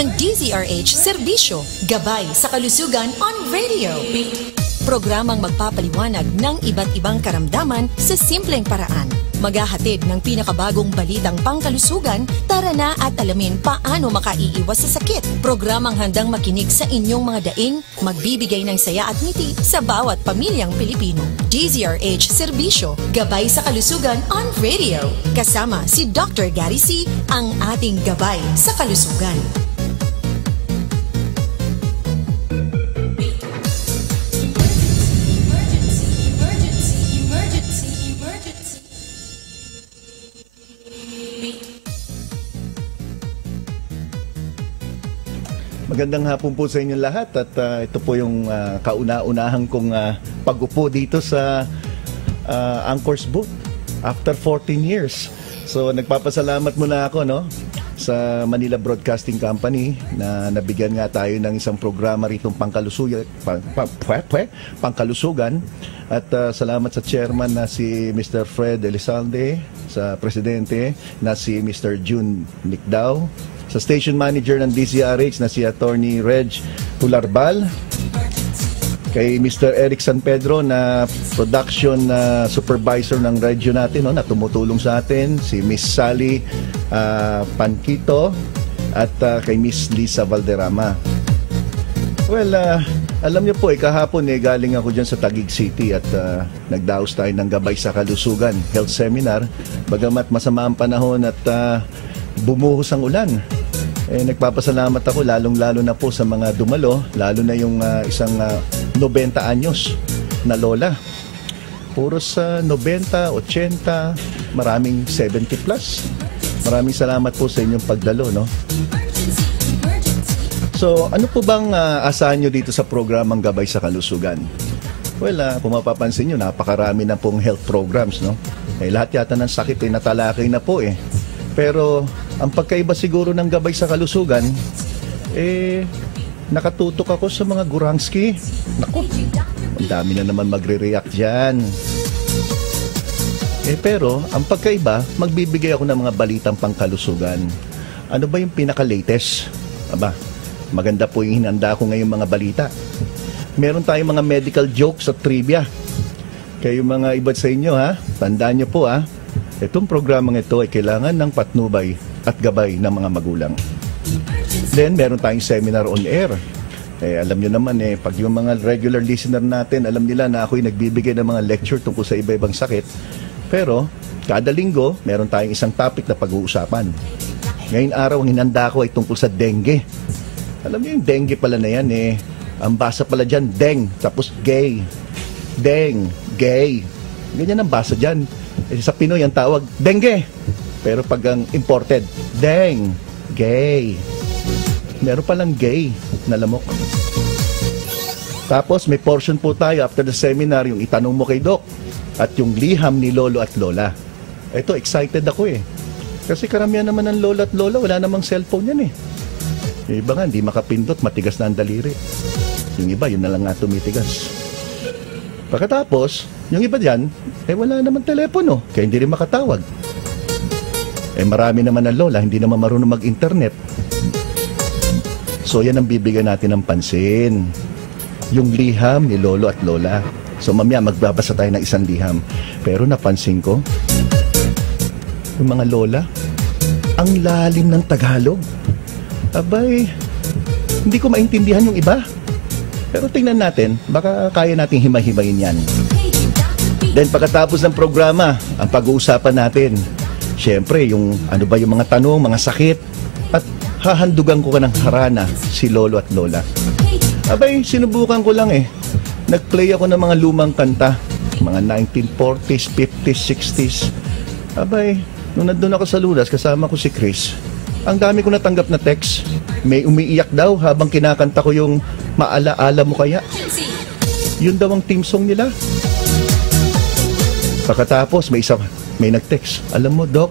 Ang DZRH Serbisyo, gabay sa kalusugan on radio. Programang magpapaliwanag ng iba't ibang karamdaman sa simpleng paraan. Maghahatid ng pinakabagong balitang pangkalusugan, tara na at alamin paano makaiiwas sa sakit. Programang handang makinig sa inyong mga daing, magbibigay ng saya at ngiti sa bawat pamilyang Pilipino. DZRH Serbisyo, gabay sa kalusugan on radio. Kasama si Dr. Gary C., ang ating gabay sa kalusugan. Magandang hapon po sa inyong lahat at ito po yung kauna-unahang kong pag-upo dito sa Anchor's booth after 14 years. So nagpapasalamat muna ako sa Manila Broadcasting Company na nabigyan nga tayo ng isang programa ritong pangkalusugan at salamat sa chairman na si Mr. Fred Elizalde, sa presidente na si Mr. June Nicdao, sa station manager ng DZRH na si Attorney Reg Hularbal, kay Mr. Eric San Pedro na production supervisor ng radio natin na tumutulong sa atin, si Miss Sally Panquito at kay Miss Lisa Valderrama. Well, alam niyo po kahapon galing ako dyan sa Taguig City at nagdaos tayo ng gabay sa kalusugan health seminar. Bagamat masama ang panahon at bumuhos ang ulan, nagpapasalamat ako lalong-lalo na po sa mga dumalo, lalo na yung isang 90 anyos na lola. Puros 90, 80, maraming 70 plus. Maraming salamat po sa inyong pagdalo, So, ano po bang asahan nyo dito sa programang Gabay sa Kalusugan? Well, kung mapapansin nyo, napakarami na pong health programs, lahat yata ng sakit natalakay na po Pero, ang pagkaiba siguro ng Gabay sa Kalusugan, nakatutok ako sa mga Gurangski. Naku, ang dami na naman magre-react dyan. Pero, ang pagkaiba, magbibigay ako ng mga balitang pangkalusugan. Ano ba yung pinaka-latest? Aba, maganda po yung hinanda ko ngayong mga balita. Meron tayong mga medical jokes at trivia. Kayo mga iba sa inyo, tandaan nyo po, itong programang ito ay kailangan ng patnubay at gabay ng mga magulang. Then, meron tayong seminar on air. Alam nyo naman, pag yung mga regular listener natin, alam nila na ako'y nagbibigay ng mga lecture tungkol sa iba-ibang sakit. Pero, kada linggo, meron tayong isang topic na pag-uusapan. Ngayon araw, ang hinanda ko ay tungkol sa dengue. Alam niyo yung dengue pala na yan ang basa pala dyan, deng, tapos gay. Deng, gay. Ganyan ang basa dyan. Sa Pinoy ang tawag, dengue. Pero pag ang imported, deng, gay. Meron palang gay na lamok. Tapos may portion po tayo after the seminar, yung itanong mo kay Doc at yung liham ni Lolo at Lola. Ito, excited ako Kasi karamihan naman ng Lolo at Lola, wala namang cellphone yan Yung iba nga, hindi makapindot, matigas na ang daliri. Yung iba, yun na lang nga tumitigas. Pagkatapos, yung iba dyan, wala naman telepono, kaya hindi rin makatawag. Marami naman ng lola, hindi naman marunong mag-internet. So, yan ang bibigyan natin ng pansin. Yung liham ni Lolo at Lola. So, mamaya magbabasa tayo ng isang liham. Pero napansin ko, yung mga lola, ang lalim ng Tagalog. Abay, hindi ko maintindihan yung iba. Pero tingnan natin, baka kaya nating himay-himayin yan. Then pagkatapos ng programa, ang pag-uusapan natin, syempre yung ano ba yung mga tanong, mga sakit, at hahandugan ko ka ng harana si Lolo at Lola. Abay, sinubukan ko lang Nag-play ako ng mga lumang kanta, mga 1940s, 50s, 60s. Abay, nung nandun ako sa Lunas, kasama ko si Chris, ang dami ko natanggap na text. May umiiyak daw habang kinakanta ko yung Maala-ala mo kaya. Yun daw ang team song nila. Pagkatapos may nag-text. Alam mo, Doc,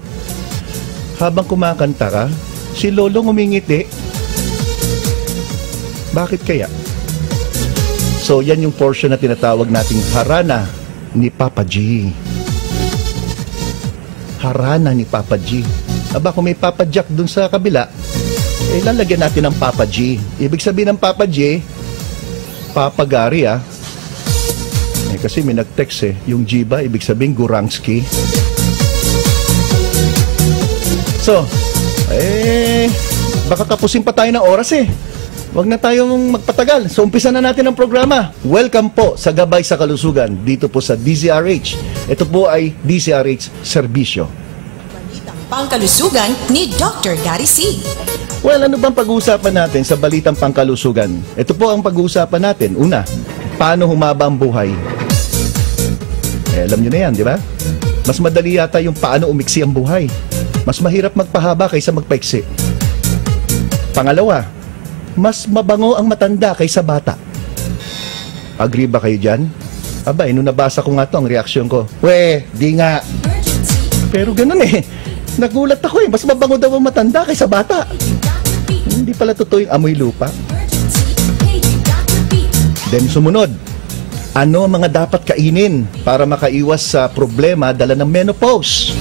habang kumakanta ka, si Lolo ngumingiti. Bakit kaya? So yan yung portion na tinatawag nating harana ni Papa G. Harana ni Papa G. Aba, kung may Papa Jack dun sa kabila, lalagyan natin ng Papa G. Ibig sabihin ng Papa G, Papa Gary, kasi may nag-text yung G ba, ibig sabihin Guransky. So, baka tapusin pa tayo ng oras Huwag na tayong magpatagal. So, umpisa na natin ang programa. Welcome po sa Gabay sa Kalusugan, dito po sa DZRH. Ito po ay DZRH Serbisyo. Balitang Pangkalusugan ni Dr. Gary C. Well, ano bang pag-uusapan natin sa Balitang Pangkalusugan? Ito po ang pag-uusapan natin. Una, paano humaba ang buhay? Alam nyo na yan, di ba? Mas madali yata yung paano umiksi ang buhay. Mas mahirap magpahaba kaysa magpaiksi. Pangalawa, mas mabango ang matanda kaysa bata. Agree ba kayo dyan? Aba, nung nabasa ko nga to, ang reaksyon ko, di nga. Pero ganun Nagulat ako mas mabango daw ang matanda kaysa bata. Hindi pala totoo yung amoy lupa. Then sumunod, ano ang mga dapat kainin para makaiwas sa problema dala ng menopause?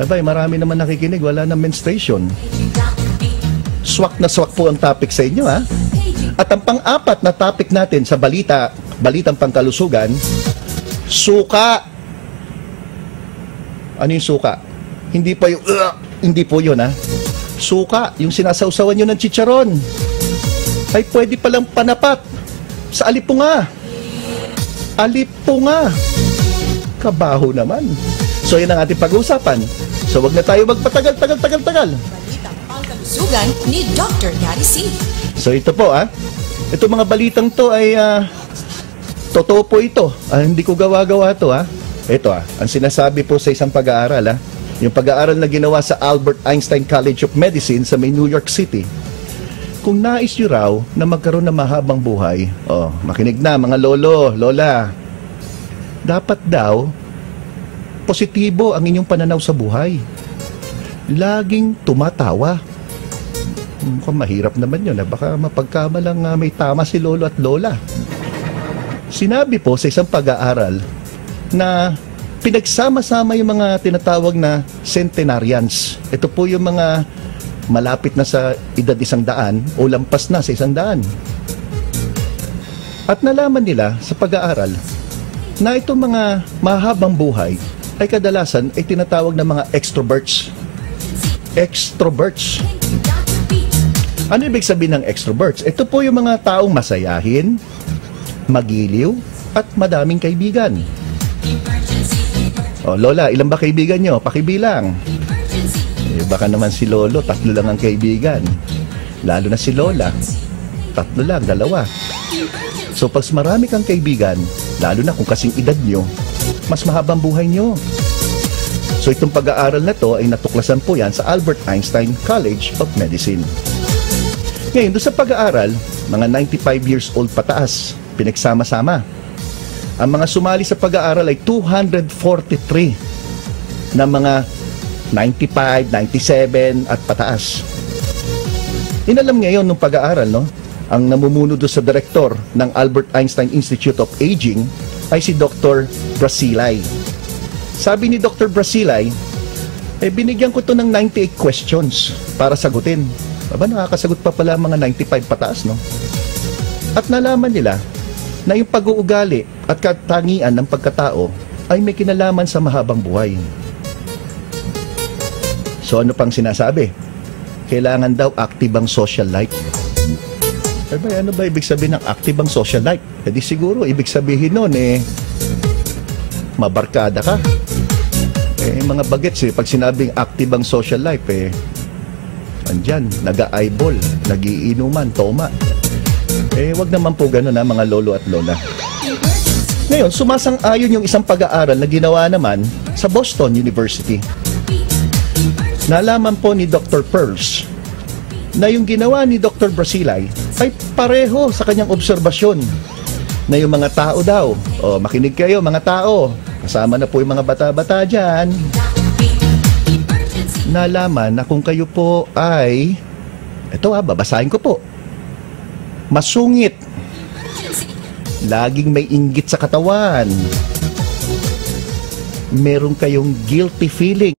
Abay, marami naman nakikinig, wala ng menstruation. Swak na swak po ang topic sa inyo, At ang pang-apat na topic natin sa Balitang Pangkalusugan, suka. Ano yung suka? Hindi po yun, Suka, yung sinasawsawan nyo ng chicharon, ay pwede palang panapat sa alipunga. Alipunga. Kabaho naman. So, yan ang ating pag-uusapan. So, wag na tayo magpatagal-tagal. Kalusugan ni Dr. Gary C. So ito po ito mga balitang to ay totoo po ito. Hindi ko gawa-gawa to Ito ang sinasabi po sa isang pag-aaral yung pag-aaral na ginawa sa Albert Einstein College of Medicine sa may New York City. Kung nais nyo raw na magkaroon ng mahabang buhay, makinig na mga lolo, lola. Dapat daw positibo ang inyong pananaw sa buhay. Laging tumatawa. Mukhang mahirap naman yun. Baka mapagkamalang may tama si lolo at lola. Sinabi po sa isang pag-aaral na pinagsama-sama yung mga tinatawag na centenarians. Ito po yung mga malapit na sa edad 100 o lampas na sa 100. At nalaman nila sa pag-aaral na itong mga mahabang buhay ay kadalasan ay tinatawag na mga extroverts. Extroverts. Ano ibig sabihin ng extroverts? Ito po yung mga taong masayahin, magiliw, at madaming kaibigan. Lola, ilan ba kaibigan nyo? Pakibilang. Baka naman si lolo, 3 lang ang kaibigan. Lalo na si lola, 3 lang, 2. So, pag marami kang kaibigan, lalo na kung kasing edad nyo, mas mahabang buhay nyo. So, itong pag-aaral na to ay natuklasan po yan sa Albert Einstein College of Medicine. Ngayon, doon sa pag-aaral, mga 95 years old pataas, pinagsama-sama. Ang mga sumali sa pag-aaral ay 243 na mga 95, 97 at pataas. Inalam ngayon ng pag-aaral, ang namumuno doon sa direktor ng Albert Einstein Institute of Aging ay si Dr. Brasilay. Sabi ni Dr. Brasilay, binigyan ko to ng 98 questions para sagutin. Nakakasagot pa pala mga 95 pataas, At nalaman nila na yung pag-uugali at katangian ng pagkatao ay may kinalaman sa mahabang buhay. So ano pang sinasabi? Kailangan daw active ang social life. Ano ba ibig sabihin ng active ang social life? Di siguro ibig sabihin nun mabarkada ka. Mga bagets pag sinabing active ang social life andyan, nag-eyeball, nagiinuman, toma. Wag naman po ganun mga lolo at lola. Ngayon, sumasang-ayon yung isang pag-aaral na ginawa naman sa Boston University. Nalaman po ni Dr. Pearls na yung ginawa ni Dr. Brasilay ay pareho sa kanyang obserbasyon na yung mga tao daw, makinig kayo mga tao, kasama na po yung mga bata-bata dyan, nalaman na kung kayo po ay, babasahin ko po, masungit, laging may inggit sa katawan, meron kayong guilty feeling